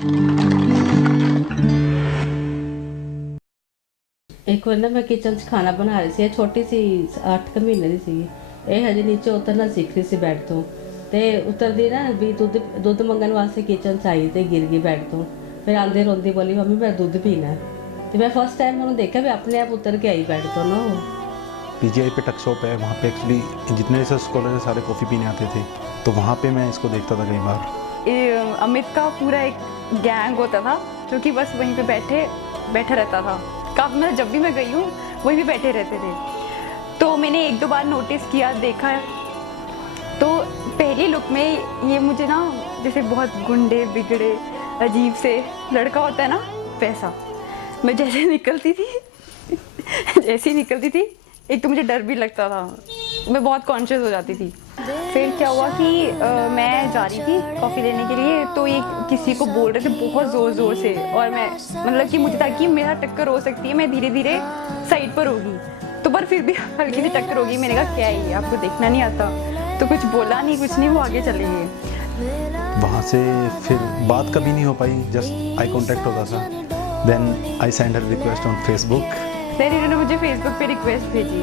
एक बार ना मैं किचन 'ਚ ਖਾਣਾ ਬਣਾ ਰਹੀ ਸੀ। ਇਹ ਛੋਟੀ ਸੀ 8 ਕੁ ਮਹੀਨੇ ਦੀ ਸੀਗੀ। ਇਹ ਹਜੇ ਨੀਚੇ ਉਤਰਨਾ ਸਿੱਖ ਰਹੀ ਸੀ ਬੈੱਡ ਤੋਂ ਤੇ ਉਤਰਦੀ ਨਾ ਵੀ ਦੁੱਧ ਮੰਗਣ ਵਾਸਤੇ ਕਿਚਨ 'ਚ ਆਈ ਤੇ ਗਿਰ ਗਈ ਬੈੱਡ ਤੋਂ। ਫਿਰ ਆਂਦੇ ਰੋਂਦੀ ਬੋਲੀ ਮੰਮੀ ਮੈਂ ਦੁੱਧ ਪੀਣਾ ਹੈ। ਤੇ ਮੈਂ ਫਸਟ टाइम ਉਹਨੂੰ देखा भी अपने आप उतर के आई बेड तो ना। पीजीआई पे टक शॉप है, वहाँ पे एक्चुअली जितने रिसर्च स्कॉलर हैं सारे कॉफ़ी पीने आते थे, तो वहाँ पे मैं इसको देखता था कई बार। अमित का पूरा एक गैंग होता था जो कि बस वहीं पे बैठा रहता था। काफ़ी मतलब जब भी मैं गई हूँ वहीं भी बैठे रहते थे। तो मैंने एक दो बार नोटिस किया, देखा, तो पहली लुक में ये मुझे ना जैसे बहुत गुंडे बिगड़े अजीब से लड़का होता है ना, वैसा मैं जैसे निकलती थी एक तो मुझे डर भी लगता था, मैं बहुत कॉन्शियस हो जाती थी। फिर क्या हुआ कि मैं जा रही थी कॉफ़ी लेने के लिए, तो ये किसी को बोल रहे थे बहुत ज़ोर से, और मैं मतलब कि मुझे था कि मेरा टक्कर हो सकती है, मैं धीरे धीरे साइड पर होगी, तो पर फिर भी हल्की सी टक्कर होगी। मैंने कहा क्या है ये, आपको देखना नहीं आता? तो कुछ बोला नहीं, कुछ नहीं, वो आगे चले गए। वहाँ से फिर बात कभी नहीं हो पाई, जस्ट आई कॉन्टेक्ट होता था। Then I send her request on Facebook. फिर इन्होंने मुझे फेसबुक पे रिक्वेस्ट भेजी।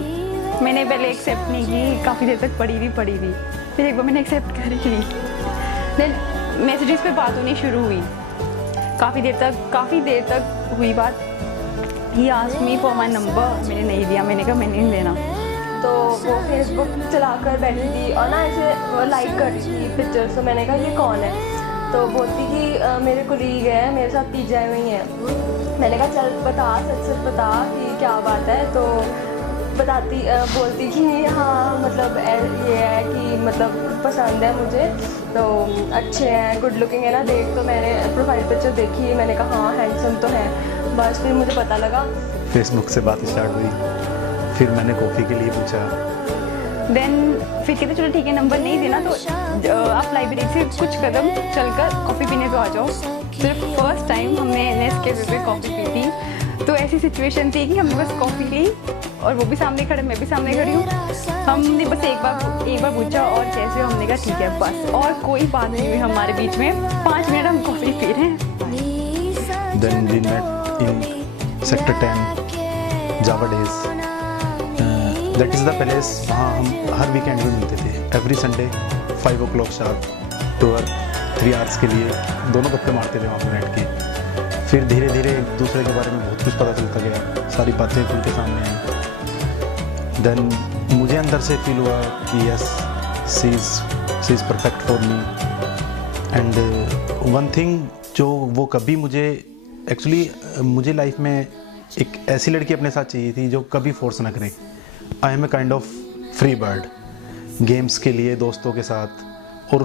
मैंने पहले एक्सेप्ट नहीं की, काफ़ी देर तक पड़ी रही। फिर एक बार मैंने एक्सेप्ट कर ली। देन मैसेजेस पे बात होनी शुरू हुई। काफ़ी देर तक हुई बात। He asked me for my number, मैंने नहीं दिया। मैंने कहा मैं नहीं देना। तो वो फेसबुक चलाकर बैठी थी और ना ऐसे लाइक कर रही थी पिक्चर्स। तो मैंने कहा ये कौन है? तो बोलती कि मेरे कोलीग है, मेरे साथ पीजीआई में ही है। मैंने कहा चल बता, सच बता कि क्या बात है। तो बोलती कि हाँ मतलब ये है कि मतलब पसंद है मुझे, तो अच्छे हैं, गुड लुकिंग है ना, देख। तो मैंने प्रोफाइल पिक्चर देखी, मैंने कहा हाँ हैंडसम तो है। बस फिर मुझे पता लगा, फेसबुक से बात स्टार्ट हुई। फिर मैंने कॉफ़ी के लिए पूछा। देन फिर कहते चलो ठीक है, नंबर नहीं देना तो आप लाइब्रेरी से कुछ कदम चलकर कॉफ़ी पीने तो आ जाओ। सिर्फ फर्स्ट टाइम हमने नेस्कैफे पे कॉफ़ी पी थी। तो ऐसी सिचुएशन थी कि हमने बस कॉफ़ी ली और वो भी सामने खड़े, मैं भी सामने खड़ी हूँ। हमने बस एक बार पूछा और कैसे हो? हमने कहा ठीक है बस, और कोई बात नहीं हुई हमारे बीच में। 5 मिनट हम कॉफ़ी पी रहे हैं। Then we met in sector 10 Java Days. That is the palace. वहाँ हम हर वीकेंड में मिलते थे, every Sunday 5 o'clock sharp to 3 hours के लिए दोनों गप्पे मारते थे वहाँ पर बैठ के। फिर धीरे धीरे एक दूसरे के बारे में बहुत कुछ पता चलता गया, सारी बातें खुल के सामने आई। देन मुझे अंदर से फील हुआ कि yes she is perfect for me. And one thing जो वो कभी मुझे लाइफ में एक ऐसी लड़की अपने साथ चाहिए थी जो कभी फोर्स ना करे। I am a kind of free bird, games के लिए दोस्तों के साथ। और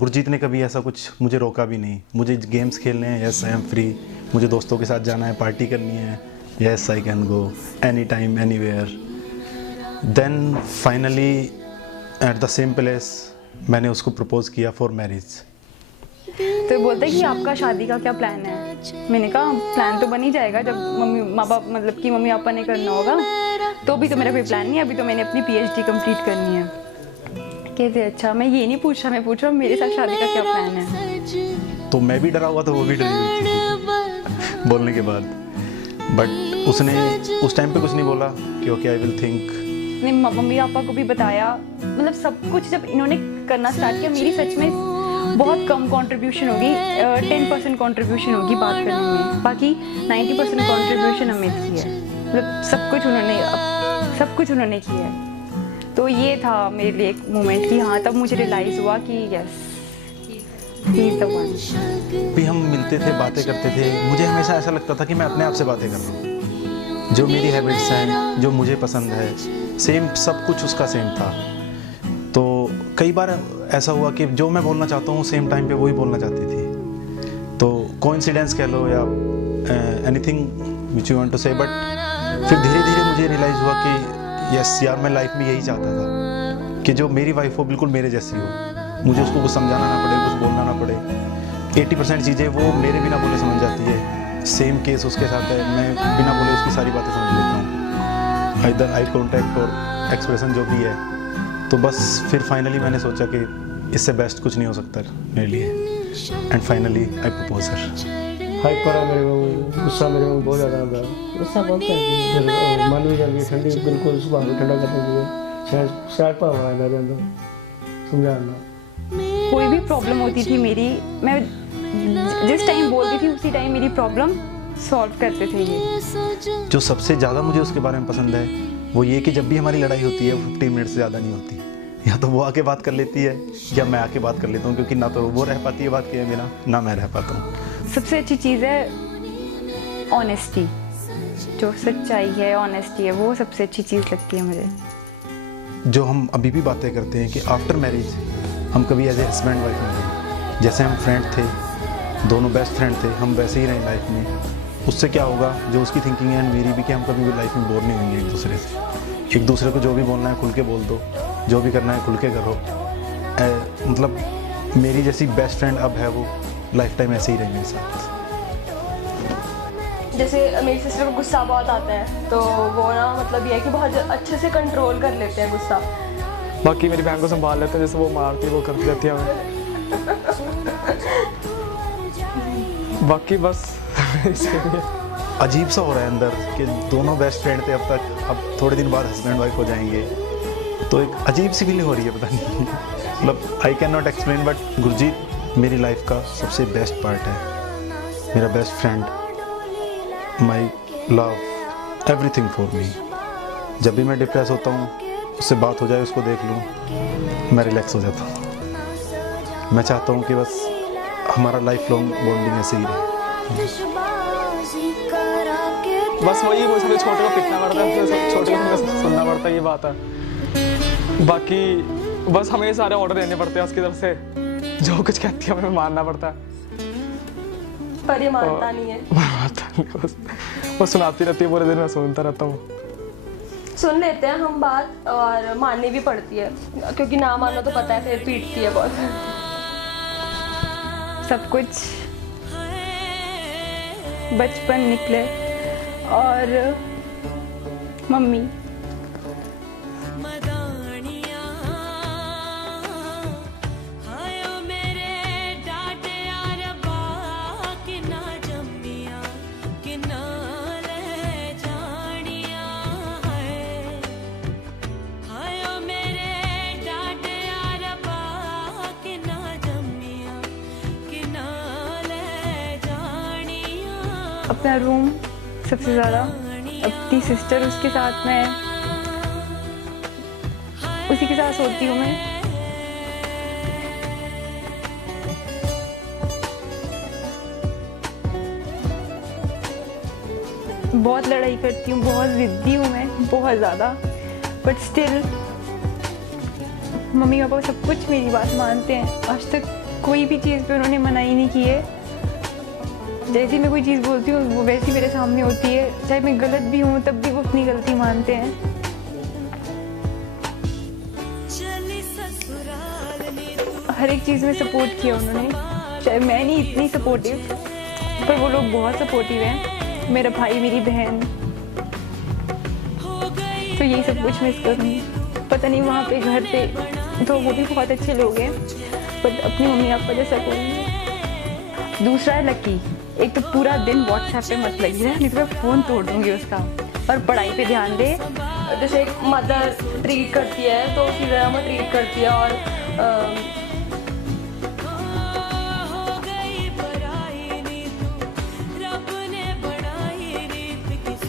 गुरजीत ने कभी ऐसा कुछ मुझे रोका भी नहीं। मुझे गेम्स खेलने हैं, यस आई एम फ्री। मुझे दोस्तों के साथ जाना है, पार्टी करनी है, yes I can go any time anywhere. Then finally at the same place मैंने उसको प्रपोज़ किया फॉर मैरिज। तो बोलते हैं कि आपका शादी का क्या प्लान है? मैंने कहा प्लान तो बन ही जाएगा जब मम्मी पापा ने करना होगा। तो अभी तो मेरा कोई प्लान नहीं है, अभी तो मैंने अपनी PhD कंप्लीट करनी है। कहते अच्छा, मैं ये नहीं पूछ रहा, मैं पूछ रहा हूँ मेरे साथ शादी का क्या प्लान है। तो मैं भी डरा हुआ था, वो भी डरी हुई थी बोलने के बाद। बट उसने उस टाइम पे कुछ नहीं बोला कि ओके आई विल थिंक। मैंने मम्मी पापा को भी बताया, मतलब सब कुछ जब इन्होंने करना स्टार्ट किया, मेरी सच में बहुत कम कंट्रीब्यूशन होगी, 10% कंट्रीब्यूशन होगी बात करने में, बाकी 90% कंट्रीब्यूशन अमित की है। मतलब सब कुछ उन्होंने किया है। तो ये था मेरे लिए एक मोमेंट कि हाँ, तब मुझे रियलाइज़ हुआ कि yes he is the one. भी हम मिलते थे, बातें करते थे, मुझे हमेशा ऐसा लगता था कि मैं अपने आप से बातें कर रहा हूँ। जो मेरी हैबिट्स हैं, जो मुझे पसंद है, सेम सब कुछ उसका सेम था। तो कई बार ऐसा हुआ कि जो मैं बोलना चाहता हूँ सेम टाइम पे वही बोलना चाहती थी। तो कोइंसिडेंस कह लो या anything which you want to say. But फिर धीरे धीरे मुझे रियलाइज़ हुआ कि यस यार, मैं लाइफ में यही चाहता था कि जो मेरी वाइफ हो बिल्कुल मेरे जैसी हो। मुझे उसको कुछ समझाना ना पड़े, कुछ बोलना ना पड़े। 80% चीज़ें वो मेरे बिना बोले समझ जाती है। सेम केस उसके साथ है, मैं बिना बोले उसकी सारी बातें समझ लेता हूँ, आइदर आई कॉन्टैक्ट और एक्सप्रेशन जो भी है। तो बस फिर फाइनली मैंने सोचा कि इससे बेस्ट कुछ नहीं हो सकता मेरे लिए। And finally I propose her. Hyper है मेरे को, गुस्सा मेरे को बहुत ज़्यादा आता है। गुस्सा बहुत करदी है। जब मन भी जाती है ठंडी, बिल्कुल सुभाव को ठंडा कर देती है। शायद भाव आया मेरे अंदर समझाना। कोई भी प्रॉब्लम होती थी मेरी, मैं जिस टाइम बोलती थी उसी टाइम मेरी प्रॉब्लम सॉल्व करते थे ये। जो सबसे ज़्यादा मुझे उसके बारे में पसंद है वो ये कि जब भी हमारी लड़ाई होती है वो 15 मिनट से ज़्यादा नहीं होती। या तो वो आके बात कर लेती है या मैं आके बात कर लेता हूँ, क्योंकि ना तो वो रह पाती है बात किए बिना, ना मैं रह पाता हूँ। सबसे अच्छी चीज़ है ऑनेस्टी, जो सच्चाई है, ऑनेस्टी है, वो सबसे अच्छी चीज़ लगती है मुझे। जो हम अभी भी बातें करते हैं कि आफ्टर मैरिज हम कभी एज ए हस्बैंड वाइफ नहीं रहे। जैसे हम फ्रेंड थे, दोनों बेस्ट फ्रेंड थे, हम वैसे ही रहे लाइफ में। उससे क्या होगा, जो उसकी थिंकिंग है मेरी भी, कि हम कभी भी लाइफ में बोर नहीं होंगे एक दूसरे से। एक दूसरे को जो भी बोलना है खुल के बोल दो, जो भी करना है खुल के करो। मतलब मेरी जैसी बेस्ट फ्रेंड अब है वो लाइफ टाइम ऐसे ही रहेंगे मेरे साथ। जैसे मेरी सिस्टर को गुस्सा बहुत आता है, तो वो ना मतलब ये है कि बहुत अच्छे से कंट्रोल कर लेते हैं गुस्सा। बाकी मेरी बहन को संभाल लेते हैं, जैसे वो मारती है वो करती रहती है हमें। बाकी बस अजीब सा हो रहा है अंदर कि दोनों बेस्ट फ्रेंड थे अब तक, अब थोड़े दिन बाद हस्बैंड वाइफ हो जाएंगे, तो एक अजीब सी फीलिंग हो रही है, पता नहीं। मतलब I can not explain, but Gurjeet मेरी लाइफ का सबसे बेस्ट पार्ट है, मेरा best friend, my love, everything for me. जब भी मैं डिप्रेस होता हूँ, उससे बात हो जाए, उसको देख लूँ, मैं रिलैक्स हो जाता हूँ। मैं चाहता हूँ कि बस हमारा लाइफ लॉन्ग बॉन्डिंग ऐसे ही रहे। बस वही वो छोटे को पिटना पड़ता है, छोटे को सुनना पड़ता है, ये बात है। बाकी बस हमें सारे ऑर्डर देने पड़ते हैं उसकी तरफ से, जो कुछ कहती है हमें मानना पड़ता है। पर ये मानता नहीं है। मानता नहीं, बस वो सुनाती रहती है पूरे दिन, मैं सुनता रहता हूँ। सुन लेते हैं हम बात, और माननी भी पड़ती है, क्योंकि ना मानो तो पता है फिर पीटती है बहुत। सब कुछ बचपन निकले और मम्मी अपना रूम सबसे ज़्यादा अपनी सिस्टर, उसके साथ मैं उसी के साथ सोती हूँ मैं। बहुत लड़ाई करती हूँ, बहुत ज़िद्दी हूँ मैं, बहुत ज़्यादा, बट स्टिल मम्मी पापा सब कुछ मेरी बात मानते हैं। आज तक कोई भी चीज़ पे उन्होंने मना ही नहीं की है। जैसी मैं कोई चीज़ बोलती हूँ वो वैसी मेरे सामने होती है, चाहे मैं गलत भी हूँ तब भी वो अपनी गलती मानते हैं। हर एक चीज़ में सपोर्ट किया उन्होंने, चाहे मैं नहीं इतनी सपोर्टिव, पर वो लोग बहुत सपोर्टिव हैं। मेरा भाई, मेरी बहन, तो यही सब कुछ मिस करूँगी। पता नहीं वहाँ पे घर पे तो वो भी बहुत अच्छे लोग हैं, बट अपनी मम्मी पापा जैसा कोई नहीं। दूसरा है लकी, एक तो पूरा दिन व्हाट्सएप पे मत लगी रहे, नहीं तो मैं फ़ोन तोड़ दूँगी उसका। और पढ़ाई पे ध्यान दे, जैसे एक मदर ट्रीट करती है तो उसी तरह वो ट्रीट करती है। और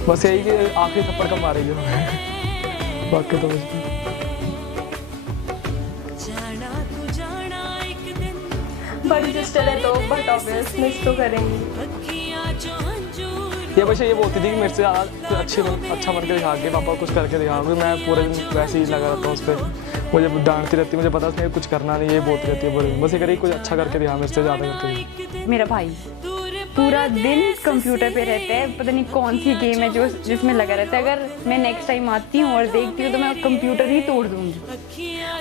बस यही कि आखिरी थप्पड़ कब मारेगी हमें, बाकी तो कुछ नहीं। बड़ी सिस्टर है तो बट ऑब्वियस मिस तो करेंगी। ये बस ये बोलती थी कि मेरे से ज़्यादा अच्छा बन के दिखा के पापा कुछ करके दिखाओ, क्योंकि मैं पूरे दिन वैसे ही लगा रहता हूँ उस पर। मुझे डांटती रहती है, मुझे पता नहीं कुछ करना नहीं, ये बोलती रहती है पूरे दिन, बस ये करिए कुछ अच्छा करके दिखा, मेरे से ज़्यादा करके। मेरा भाई पूरा दिन कंप्यूटर पे रहता है, पता नहीं कौन सी गेम है जो जिसमें लगा रहता है। अगर मैं नेक्स्ट टाइम आती हूँ और देखती हूँ तो मैं कंप्यूटर ही तोड़ दूँगी।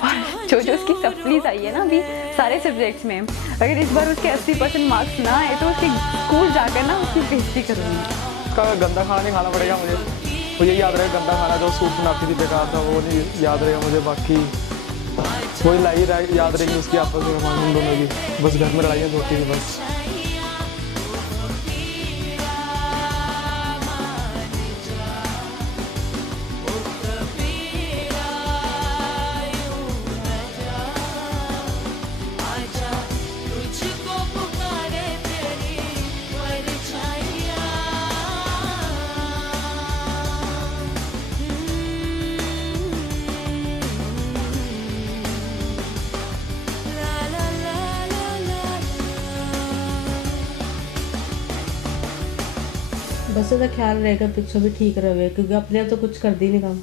और जो उसकी सप्लीज आई है ना अभी सारे सब्जेक्ट्स में, अगर इस बार उसके 80% मार्क्स ना आए तो उसके स्कूल जाकर ना उसकी बेइज्जती करूँगी। उसका गंदा खाना नहीं खाना पड़ेगा मुझे, तो यही याद रहेगा, गंदा खाना जो सूप बनाती थी बेकार था वो नहीं याद रहेगा मुझे। बाकी वही लड़ाई याद रहेगी उसकी आपस में हमारे उन दोनों की, बस घर में लड़ाइयाँ होती थी बस। बस ਇਹਦਾ ख्याल रहेगा पिछों भी ठीक रहे, क्योंकि अपने आप तो कुछ करती नहीं काम।